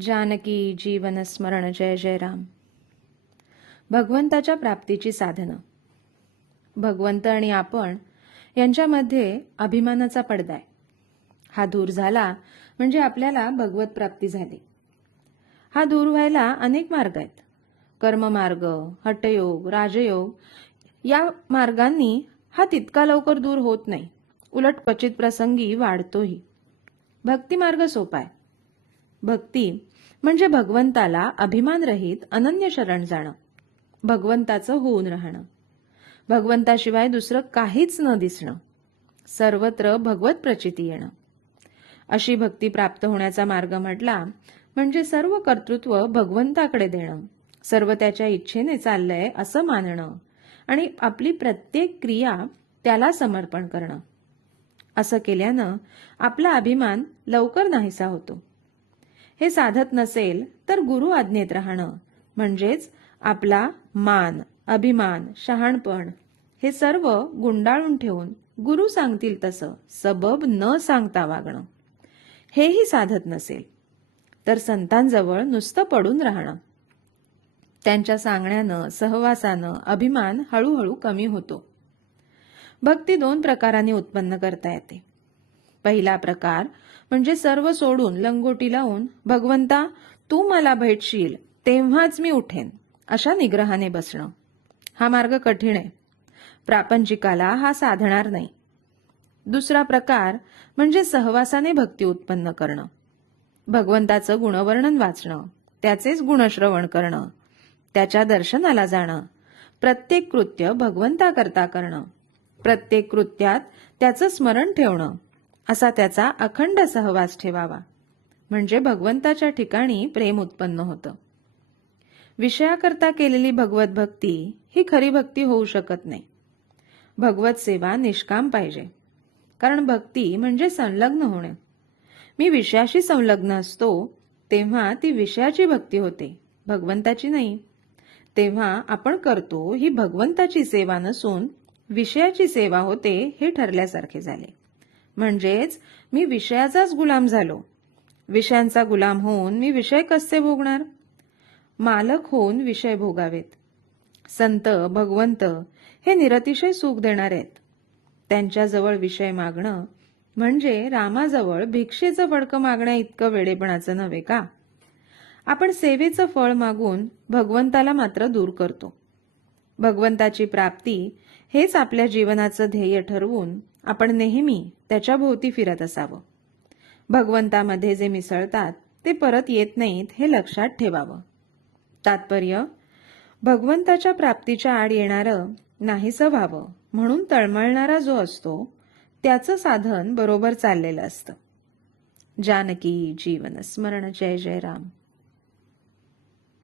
जानकी जीवन स्मरण जय जय राम. भगवंताच्या प्राप्तीची साधनं. भगवंत आणि आपण यांच्यामध्ये अभिमानाचा पडदा आहे. हा दूर झाला म्हणजे आपल्याला भगवत प्राप्ती झाली. हा दूर व्हायला अनेक मार्ग आहेत. कर्ममार्ग हटयोग राजयोग या मार्गांनी हा तितका लवकर दूर होत नाही. उलट क्वचित प्रसंगी वाढतोही. भक्ती मार्ग सोपा आहे. भक्ती म्हणजे भगवंताला अभिमानरहित अनन्य शरण जाणं. भगवंताचं होऊन राहणं. भगवंताशिवाय दुसरं काहीच न दिसणं. सर्वत्र भगवत प्रचिती येणं. अशी भक्ती प्राप्त होण्याचा मार्ग म्हटला म्हणजे सर्व कर्तृत्व भगवंताकडे देणं. सर्व त्याच्या इच्छेने चाललंय असं मानणं आणि आपली प्रत्येक क्रिया त्याला समर्पण करणं. असं केल्यानं आपला अभिमान लवकर नाहीसा होतो. हे साधत नसेल तर गुरु आज्ञेत राहणं. म्हणजेच आपला मान अभिमान शहाणपण हे सर्व गुंडाळून ठेवून गुरु सांगतील तसं सबब न सांगता वागणं. हेही साधत नसेल तर संतांजवळ नुसतं पडून राहणं. त्यांच्या सांगण्यानं सहवासानं अभिमान हळूहळू कमी होतो. भक्ती दोन प्रकारांनी उत्पन्न करता येते. पहिला प्रकार म्हणजे सर्व सोडून लंगोटी लावून भगवंता तू मला भेटशील तेव्हाच मी उठेन अशा निग्रहाने बसणं. हा मार्ग कठीण आहे. प्रापंचिकाला हा साधणार नाही. दुसरा प्रकार म्हणजे सहवासाने भक्ती उत्पन्न करणं. भगवंताचं गुणवर्णन वाचणं त्याचेच गुणश्रवण करणं त्याच्या दर्शनाला जाणं प्रत्येक कृत्य भगवंताकरता करणं प्रत्येक कृत्यात त्याचं स्मरण ठेवणं असा त्याचा अखंड सहवास ठेवावा. म्हणजे भगवंताच्या ठिकाणी प्रेम उत्पन्न होतं. विषयाकरता केलेली भगवत भक्ती ही खरी भक्ती होऊ शकत नाही. भगवत सेवा निष्काम पाहिजे. कारण भक्ती म्हणजे संलग्न होणे. मी विषयाशी संलग्न असतो तेव्हा ती विषयाची भक्ती होते भगवंताची नाही. तेव्हा आपण करतो ही भगवंताची सेवा नसून विषयाची सेवा होते हे ठरल्यासारखे झाले. म्हणजेच मी विषयाचाच गुलाम झालो. विषयांचा गुलाम होऊन मी विषय कसे भोगणार? मालक होऊन विषय भोगावेत. संत भगवंत हे निरतिशय सुख देणार आहेत त्यांच्याजवळ विषय मागणं म्हणजे रामाजवळ भिक्षेचं फडकं मागण्या इतकं वेडेपणाचं नव्हे का? आपण सेवेचं फळ मागून भगवंताला मात्र दूर करतो. भगवंताची प्राप्ती हेच आपल्या जीवनाचं ध्येय ठरवून आपण नेहमी त्याच्या भोवती फिरत असावं. भगवंतामध्ये जे मिसळतात ते परत येत नाहीत हे लक्षात ठेवावं. तात्पर्य भगवंताच्या प्राप्तीच्या आड येणारं नाहीसं व्हावं म्हणून तळमळणारा जो असतो त्याचं साधन बरोबर चाललेलं असतं. जानकी जीवन स्मरण जय जय राम.